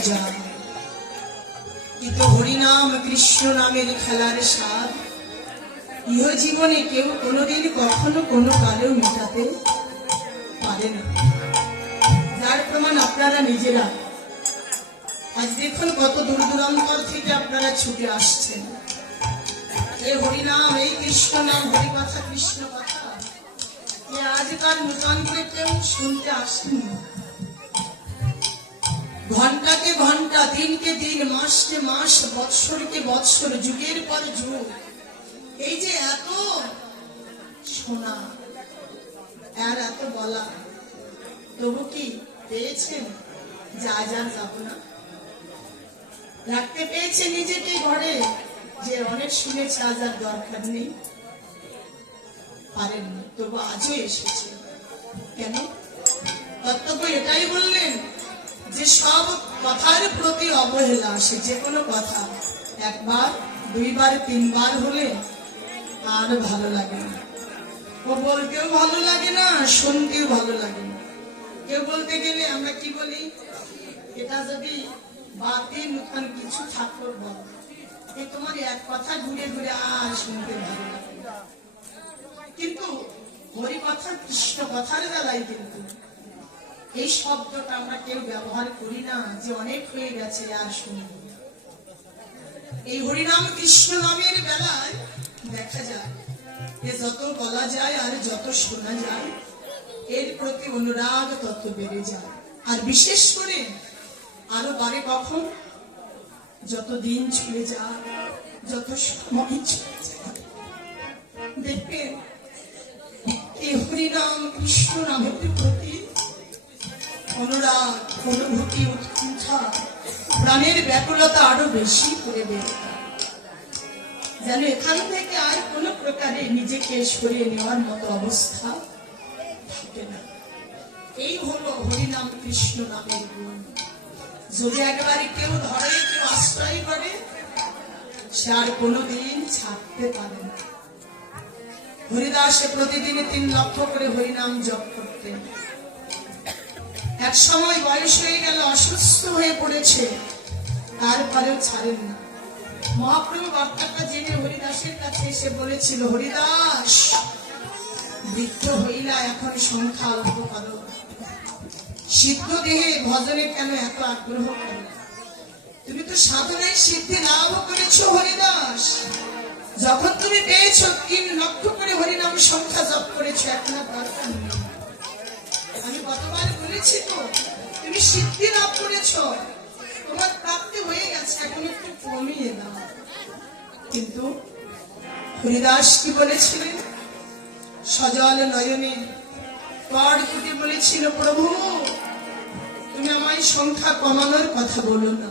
যায়। কিন্তু হরিনাম কৃষ্ণ নামের খেলার স্বাদ ইহ জীবনে কেউ কোনোদিন কখনো কোনো কালেও মেটাতে পারে না। যার প্রমাণ আপনারা নিজেরা। আজ দেখুন কত দূর দূরান্তর থেকে আপনারা ছুটে আসছেন। এই হরিনাম, এই কৃষ্ণ নাম, হরি কথা, কৃষ্ণ কথা এ আজকাল নূতন করে কেউ শুনতে আসেনি। ঘন্টাকে ঘন্টা, দিনকে দিন, মাসকে মাস, বৎসরকে বৎসর, যুগের পর যুগ এই যে এত শোনা আর এত বলা, তবু কি পেয়েছেন? যা যা যাব না রাখতে পেয়েছে নিজেকে ঘরে, যে অনেক শুনেছে আজ আর দরকার নেই, পারেননি, তবু আজও এসেছে। কেন? কর্তব্য এটাই বললেন যে সব কথার প্রতি অবহেলা আসে। যে কোনো কথা একবার, দুইবার, তিনবার হলে আর ভালো লাগে না। ও বলতেও ভালো লাগে না, শুনতেও ভালো লাগে না। কেউ বলতে গেলে আমরা কি বলি, এটা যদি বাতি নতুন কিছু ঠাকুর বল, এই তোমার এক কথা ঘুরে ঘুরে আর শুনতে ভালো লাগে না। কিন্তু হরি কথা, কৃষ্ণ কথার বেলায় কিন্তু এই শব্দটা আমরা কেউ ব্যবহার করি না, যে অনেক হয়ে গেছে আর শুনব। এই হরিনাম কৃষ্ণ নামের বেলায় দেখা যায় যে যত বলা যায় আর যত শোনা যায় এর প্রতি অনুরাগ তত বেড়ে যায়। আর বিশেষ করে আরো বাড়ে কখন? যত দিন চলে যায়, যত সময় চলে যায়, দেখবেন এই হরিনাম কৃষ্ণ নামের প্রতি অনুরাগ, অনুভূতি, উৎকণ্ঠা, প্রাণের ব্যাকুলতা আরো বেশি করে বেড়ে যায়। যেন এখান থেকে আর কোনো প্রকারে নিজেকে সরিয়ে নেওয়ার মতো অবস্থা থাকে না। এই হলো হরিনাম কৃষ্ণ নামের গুণ। যদি একবারে কেউ ধরে, কেউ আশ্রয় করে, সে আর কোনোদিন ছাড়তে পারে না। হরিদাসে প্রতিদিনে 3 লক্ষ করে হরিনাম জপ করতেন। এক সময় বয়স হয়ে গেল, অসুস্থ হয়ে পড়েছে, তারপরেও ছাড়েন না। মহাপ্রভু বার্তাটা জেনে হরিদাসের কাছে এসে বলেছিল, হরিদাস, বৃদ্ধ হইলা, এখন সংখ্যা অল্প করো, সিদ্ধ দেহে ভজনে কেন এত আগ্রহ করো? তুমি তো সাধনায় সিদ্ধি লাভ করেছো হরিদাস। যখন তুমি পেয়েছো 3 লক্ষ করে হরিনাম সংখ্যা জপ করেছো, এখন আর দরকার নেই। আমি কতবার বলেছি তো, তুমি সিদ্ধি লাভ করেছো, তোমার প্রাপ্তি হয়ে গেছে, এখন একটু কমিয়ে দাও। কিন্তু হরিদাস কি বলেছিলেন? সজল নয়নে কড় ফুটে বলেছিল, প্রভু তুমি আমায় সংখ্যা কমানোর কথা বলো না,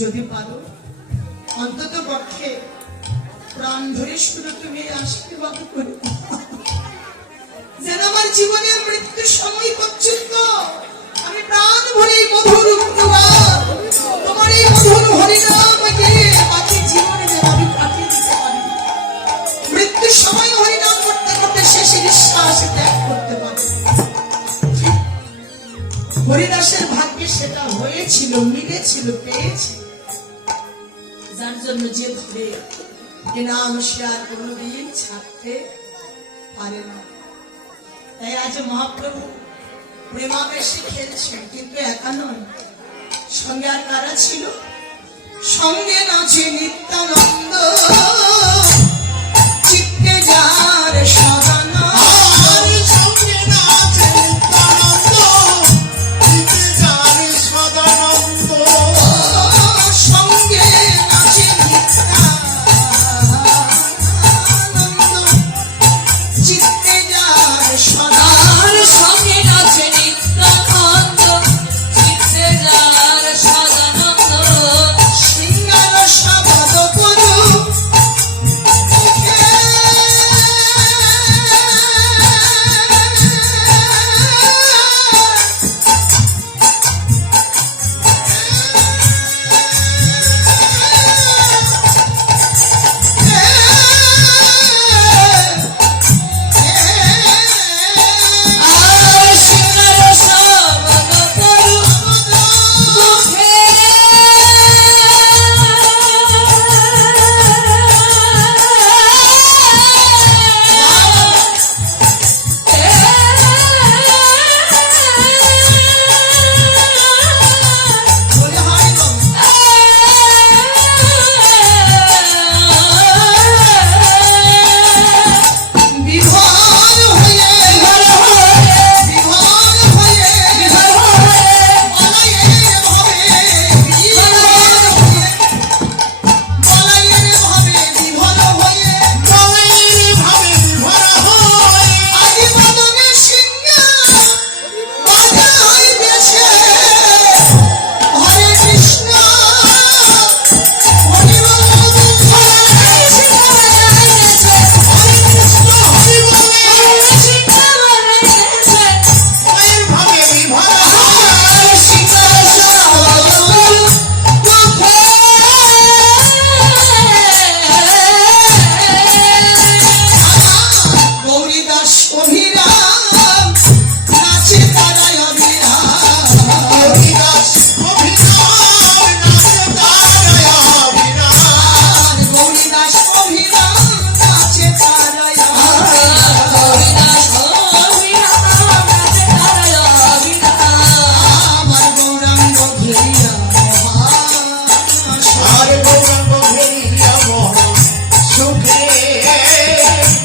যদি পারো অন্তত পক্ষে প্রাণ ধরে শুধু তুমি আশীর্বাদ করে দাও। যেন আমার জীবনের মৃত্যু সময় পর্যন্ত আমি প্রাণ ভরে এই মধুর গুণগান, তোমার এই মধুর হরিনামকে বাকি জীবনে যেন আমি কাটিয়ে দিতে পারি। মৃত্যুর সময় হরিনাম করতে করতে শেষে নিঃশ্বাস ত্যাগ করতে পারি। হরিদাসের ভাগ্যে সেটা হয়েছিল, মিলেছিল, পেয়েছি। যার জন্য যে ধরে এ নাম সে আর কোনোদিন ছাড়তে পারে না। তাই আজ মহাপ্রভু প্রেমাবেশে খেলছেন, কিন্তু একা নয়, সঙ্গে আর কারা ছিল? সঙ্গে নাচে নিত্যানন্দ, চিত্তে যার সদানন্দ। সঙ্গে নাচে নিত্যানন্দ, চিত্তে যার সদানন্দ। সঙ্গে নাচে নিত্যানন্দ, চিত্তে যার সদানন্দ। তার সঙ্গে নাচে নিত্যানন্দ, চিত্তে যার সদানন্দ। সিঙ্গার শব্দ করু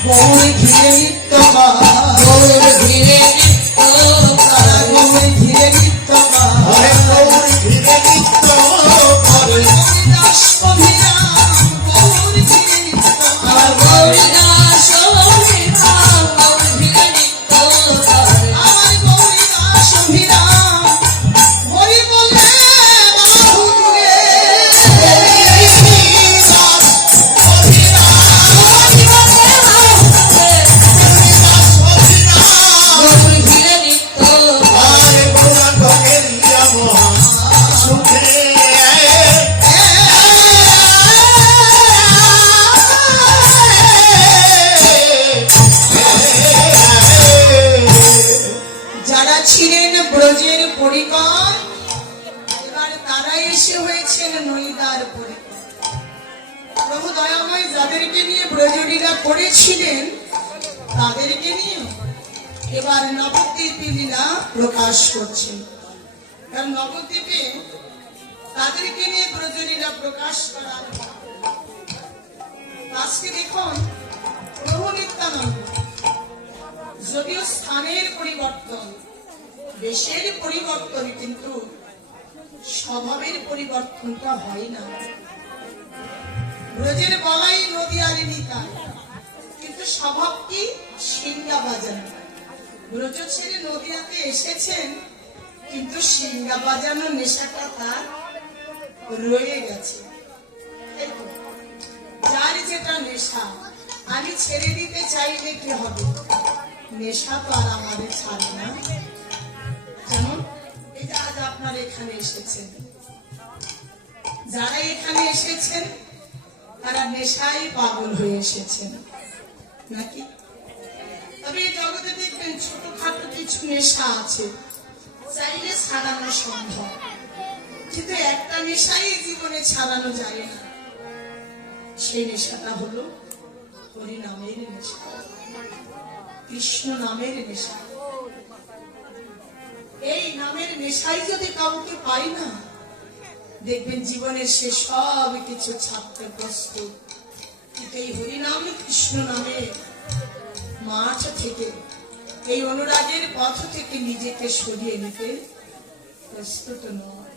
গৌর ঘিরে নিত্য গায়, গৌর ঘিরে নিত্য তারা গৌর ঘিরে নিত্য গায়। হরে গৌর ঘিরে নিত্য করে হরিদাস অভিরাম গৌর ঘিরে নিত্য গায়। গৌরদাস অভিরাম গৌর ঘিরে নিত্য করে আমার গৌরীদাস অভিরাম হরি বলে বাহু জুড়ে। হরিদাস অভিরাম গৌর ঘিরে নিত্য হরে গৌরাঙ্গ গেরিয়া মহা সুখে যারা ছিলেন ব্রজের পরিকর, এবার তারাই এসে হয়েছেন নৈদার পরিকর। প্রভু দয়াময় যাদেরকে নিয়ে ব্রজলীলা করেছিলেন তাদেরকে নিয়ে এবার নবদ্বীপে লীলা প্রকাশ করছেন। কারণ নবদ্বীপে তাদেরকে নিয়ে ব্রজলীলা প্রকাশ করার পর আজকে দেখুন প্রভু নিত্যানন্দ যদিও স্থানের পরিবর্তন, দেশের পরিবর্তন, কিন্তু স্বভাবের পরিবর্তনটা হয় না। ব্রজের বলাই নদীয়ারি নিতাই, কিন্তু স্বভাব কি সিঙ্গা বাজানো। ব্রজ ছেড়ে নদীয়াতে এসেছেন, কিন্তু সিঙ্গা বাজানো নেশাটা তার রয়ে গেছে। এই তো, যার যেটা নেশা আমি ছেড়ে দিতে চাইলে কি হবে? নেশা তো আর আমাদের ছাড়ে না। যেমন এই যে আজ আপনারা এখানে এসেছেন, যারা এখানে এসেছেন তারা নেশায় পাগল হয়ে এসেছেন নাকি? তবে এই জগতে দেখবেন ছোটখাটো কিছু নেশা আছে, চাইলে ছাড়ানো সম্ভব, কিন্তু একটা নেশাই জীবনে ছাড়ানো যায় না। সেই নেশাটা হলো হরি নামের নেশা, কৃষ্ণ নামের নেশা। এই নামের নেশাই যদি কাউকে পাই না, দেখবেন জীবনের সে সব কিছু ছাড়তে প্রস্তুত। কিন্তু এই হরি নামে কৃষ্ণ নামে মাঠ থেকে, এই অনুরাগের পথ থেকে নিজেকে সরিয়ে নিতে প্রস্তুত নয়।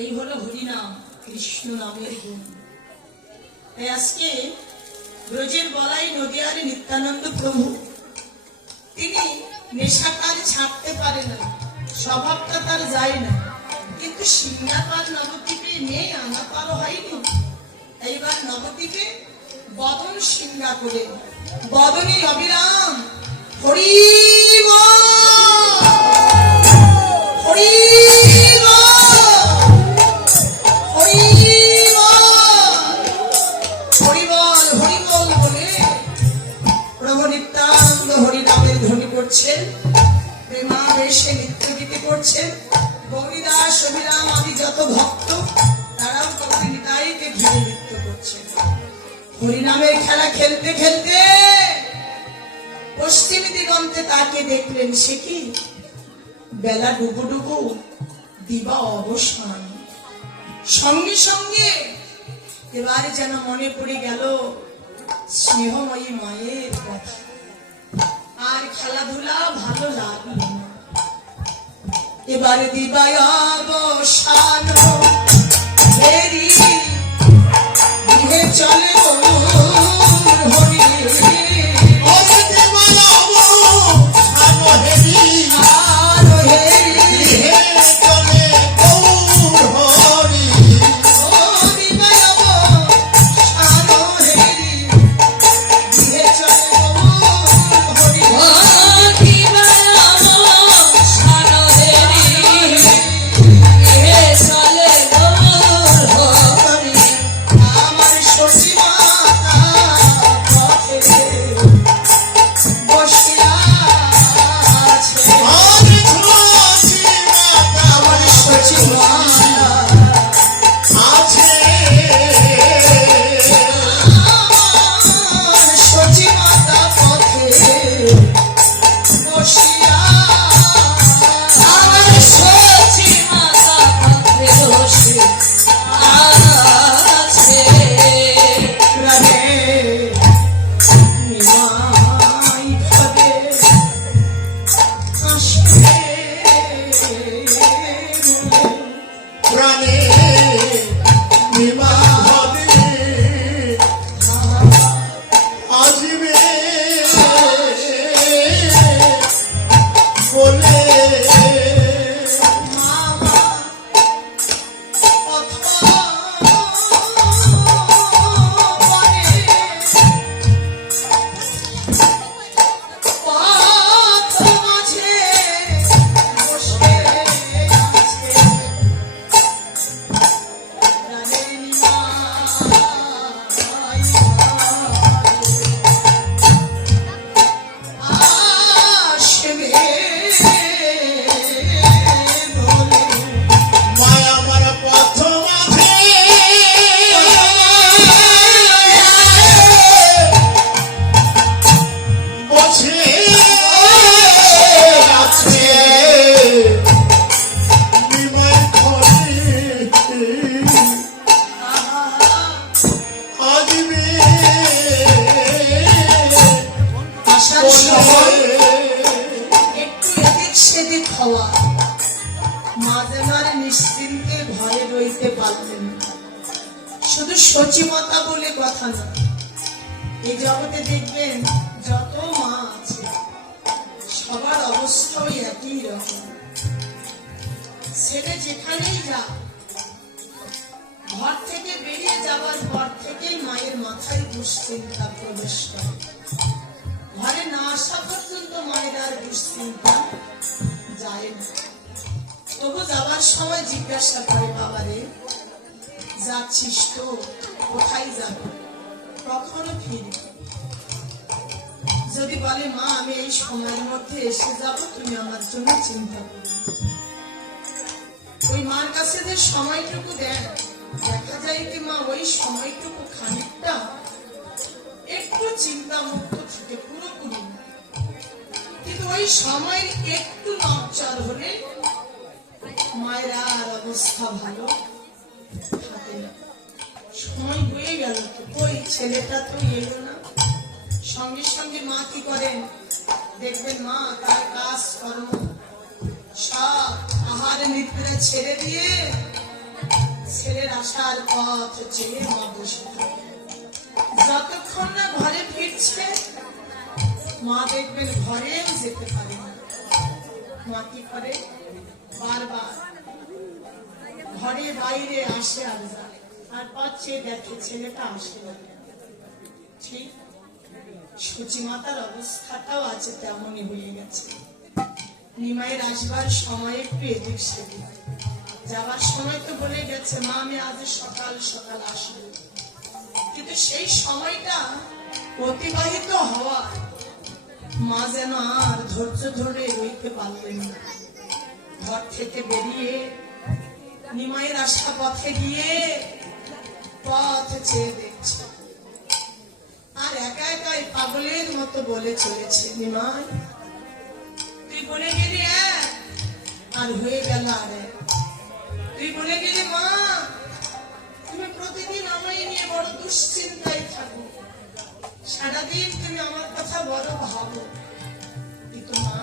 এই হলো হরিনাম কৃষ্ণ নামের গুণ। তাই আজকে ব্রজের বলাই নদিয়ার নিত্যানন্দ প্রভু, তিনি নেশাকার ছাড়তে পারে না, স্বভাবটা তার যায় না, কিন্তু সিংহাকার নবদ্বীপে নেই, আনা পারো হয়নি। এইবার নবদ্বীপে বদন সিংহা করে বদনে অবিরাম হরি বল, হরি বল, হরি বল, হরি বল, হরি বল বলে প্রভু নিত্যানন্দ হরি নামের ধ্বনি করছেন, প্রেমাবেশে নৃত্য গীতি করছেন। গৌরীদাস অভিরাম আদি যত ভক্ত তারাও গৌরী নিতাইকে ঘিরে নৃত্য করছেন। হরিনামের খেলা খেলতে খেলতে পশ্চিম দিগন্তে তাকে দেখলেন, সে কি বেলা ডুবু ডুবু, দিবা অবসান। সঙ্গে সঙ্গে এবারে যেন মনে পড়ে গেল স্নেহময়ী মায়ের কথা, আর খেলাধুলা ভালো লাগলো না। এবারে দিবায় অবসান হেরি দিহে চলে হরি, হরে দেবালব সানো হেরি আর হেরি হে চলে গৌর হরি ও দিবায় অবসান হেরি দিহে চলে হরি। আমার সচিবা সচিমতা বলে কথা না। এই জগতে দেখবেন যত মা আছে সবার অবস্থা ওই একই রকম। ছেলে যেখানেই যা, ঘর থেকে বেরিয়ে যাওয়ার পর থেকেই মায়ের মাথায় দুশ্চিন্তা প্রবেশ করে। ঘরে না আসা পর্যন্ত মায়ের আর দুশ্চিন্তা যায় না। তবু যাওয়ার সময় জিজ্ঞাসা করে, বাবারে যাচ্ছিস তো, কোথায় যাবো, কখনো ফিরবি? যদি বলে মা আমি এই সময়ের মধ্যে এসে যাব, তুমি আমার জন্য চিন্তা করো। ওই মার কাছে যে সময়টুকু দেন, দেখা যায় কি মা ওই সময়টুকু খানিকটা একটু চিন্তা মুক্ত থাকে, পুরোপুরি না। কিন্তু ওই সময় একটু নবচার হলে মায়ের আর অবস্থা ভালো থাকে না। সময় হয়ে গেল তো, ওই ছেলেটা তো এলো না। সঙ্গে সঙ্গে মা কি করেন দেখবেন, মা তার কাজ কর্ম সব আহার নিদ্রা ছেড়ে দিয়ে ছেলের আসার পথ চেয়ে মা বসে থাকে। যতক্ষণ না ঘরে ফিরছে মা দেখবেন ঘরেও যেতে পারে না। মা কি করে, বারবার ঘরে বাইরে আসে আর যায়, আর পাচ্ছে দেখে ছেলেটা আসে না। ঠিক সচিমাতার অবস্থাটাও আছে তেমনই হয়ে গেছে। নিমাইয়ের আসবার সময় একটু এদিক সেদিক, যাবার সময় তো বলে গেছে মা আমি আজ সকাল সকাল আসবো, কিন্তু সেই সময়টা অতিবাহিত হওয়া মা যেন আর ধৈর্য ধরে রইতে পারলেন না। ঘর থেকে বেরিয়ে নিমাইয়ের আসা পথে গিয়ে পথ চেয়ে দেখছে, আর একা একাই পাগলের মতো বলে চলেছে, নিমাই তুই বলে গেলি এক, আর হয়ে গেল আর এক। তুই বলে গেলি মা তুমি প্রতিদিন আমায় নিয়ে বড় দুশ্চিন্তায় থাকো, সারাদিন তুমি আমার কথা বড় ভাবো, কিন্তু মা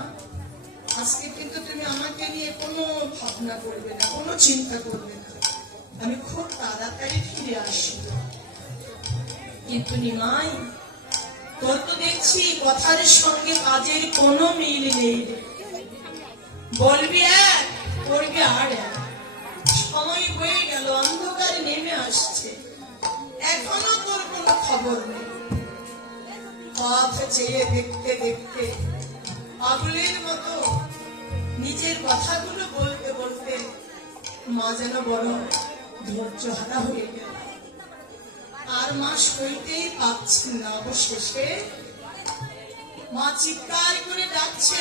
আজকে কিন্তু তুমি আমাকে নিয়ে কোনো ভাবনা করবে না, কোনো চিন্তা করবে না, আমি খুব তাড়াতাড়ি ফিরে আসবো। কিন্তু নিমাই তোর তো দেখছি কথার সঙ্গে কাজের কোনো মিল নেই, বলবি এক করবি আর এক। সময় হয়ে গেল, অন্ধকার নেমে আসছে, এখনো তোর কোনো খবর নেই। পথ চেয়ে দেখতে দেখতে পাগলের মতো নিজের কথাগুলো বলতে বলতে মা যেন বড় ধৈর্য হারা হয়ে গেল, আর মা সইতেই পাচ্ছেন না। অবশেষে মা চিৎকার করে ডাকছে,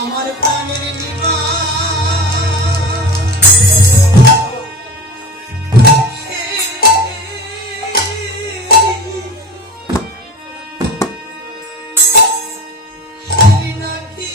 আমার প্রাণের নিমা নাকি